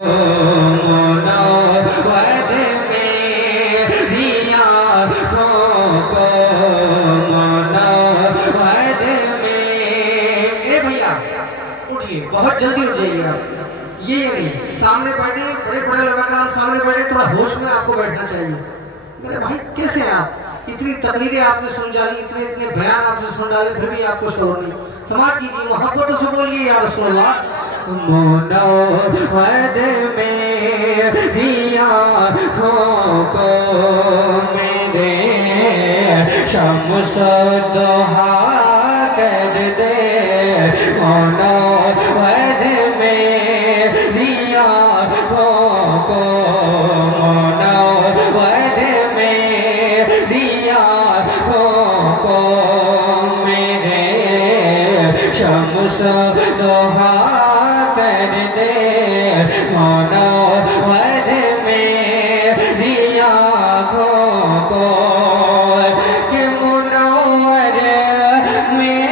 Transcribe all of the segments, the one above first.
मुनव्वद मेरी आँखों को मुनव्वद में। ए भैया उठिए, बहुत जल्दी उठ जाइए आप। ये नहीं, सामने बैठे बड़े बड़े लोग, अगर आप सामने बैठे थोड़ा होश में आपको बैठना चाहिए। मेरे भाई कैसे हैं आप? इतनी तकरीरें आपने सुन डाली, इतने इतने बयान आपने सुन डाले, फिर भी आपको शोर नहीं। समाज कीजिए, मोहब्बतों से बोलिए या रसूलुल्लाह। मुनव्वद मेरी आँखों को मेरे शम्स दुहा कर दे। मुनव्वद मेरी आँखों को मुनव्वद मेरी आँखों को मेरे शम्स दुहा कर दे। मुनव्वद मेरी आँखों को कि मुनव्वर में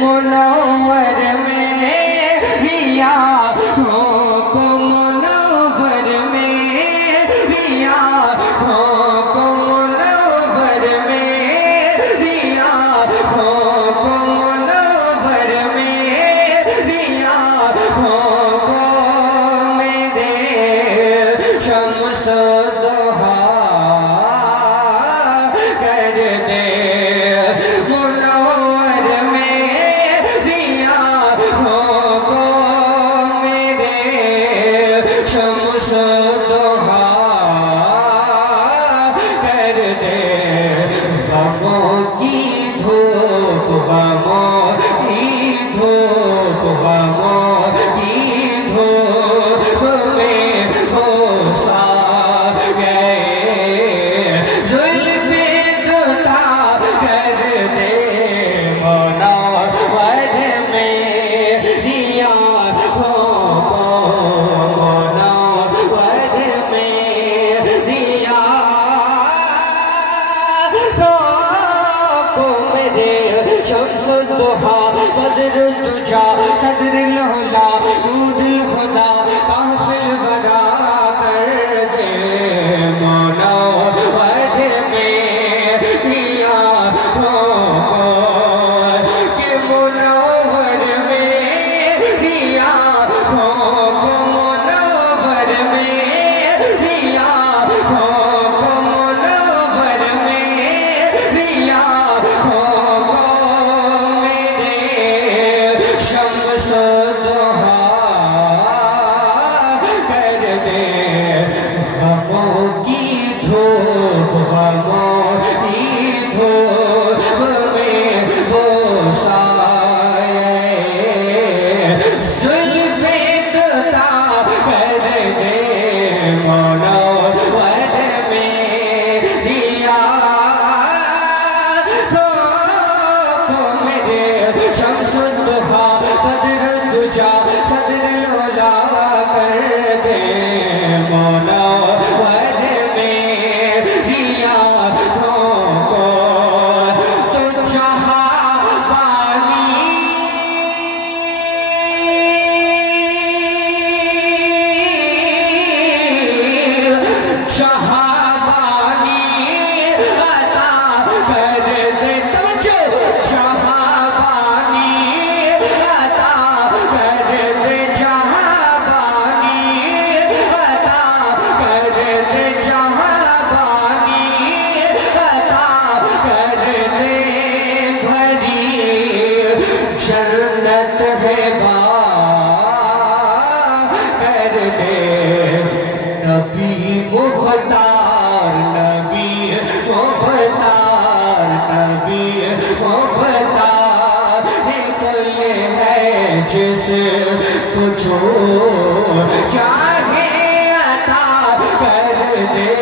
मुनव्वर मेरी आँखों को मुनव्वर मेरी आँखों को मुनव्वर मेरी आँखों को मुनव्वर मेरी आँखों को मेरे शम्स दुहा कर दे। मुनव्वर मेरी आँखों को मेरे शम्स दुहा कर दे। गमों की धूप गमों की धूप गमों की धूप में होशा गए। जुल्फ़े दुता कर दे। मुनव्वद मेरी आँखों को मुनव्वद मेरी आँखों को मेरे शम्स दुहा बद्र दुजा सदरिल हुदा नूरुल खुदा काफिल वरा कर दे। मुनव्वद मेरी आँखों को कि मुनव्वर मेरी आँखों को मुनव्वर मेरी आँखों को मुनव्वर मेरी आँखों को मेरे शम्स दुहा कर दे। गमों की धूप गमों की धूप में वो साए जुल्फ़े दुता कर दे। मुनव्वद मेरी आँखों को मेरे शम्स दुहा बद्र दुजा सदरिल हुदा कर दे। मुनव्वद मेरी आँखों को तो जहाँ पानी जहाबानी अता कर दे। तवज्जो जहाबानी अता कर दे। जहाबानी अता कर दे। जहाबानी अता कर दे। भरी जन्नत है बा कर दे। नबी मुख्तार नबी मुख्तार नबी मुख्तार कुल है जिस तुझो चाहे अता कर दे।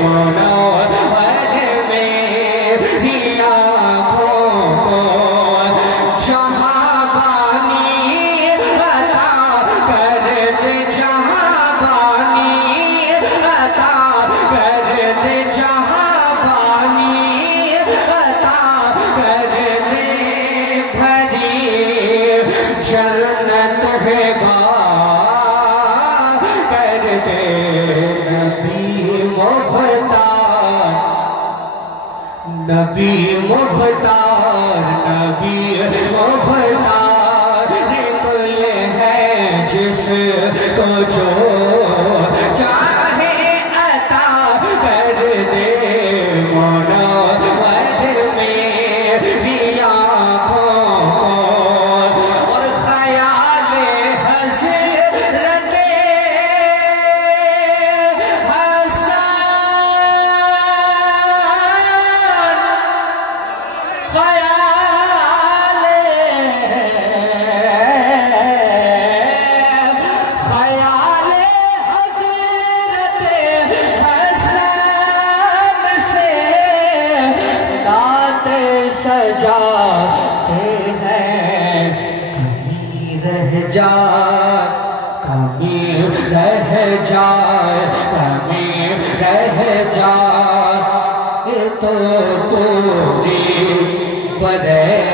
मुनव्वद मेरी आँखों को जहाबानी अता कर दे। जहाबानी अता कर दे। जहाबानी नबी मुख्तार कुल है जिसको जो चाहे अता कर दे मौला वध मेरी आँखों को और ख्याल हज़रत सजाते हैं कभी रह जाए तो पूरी बरे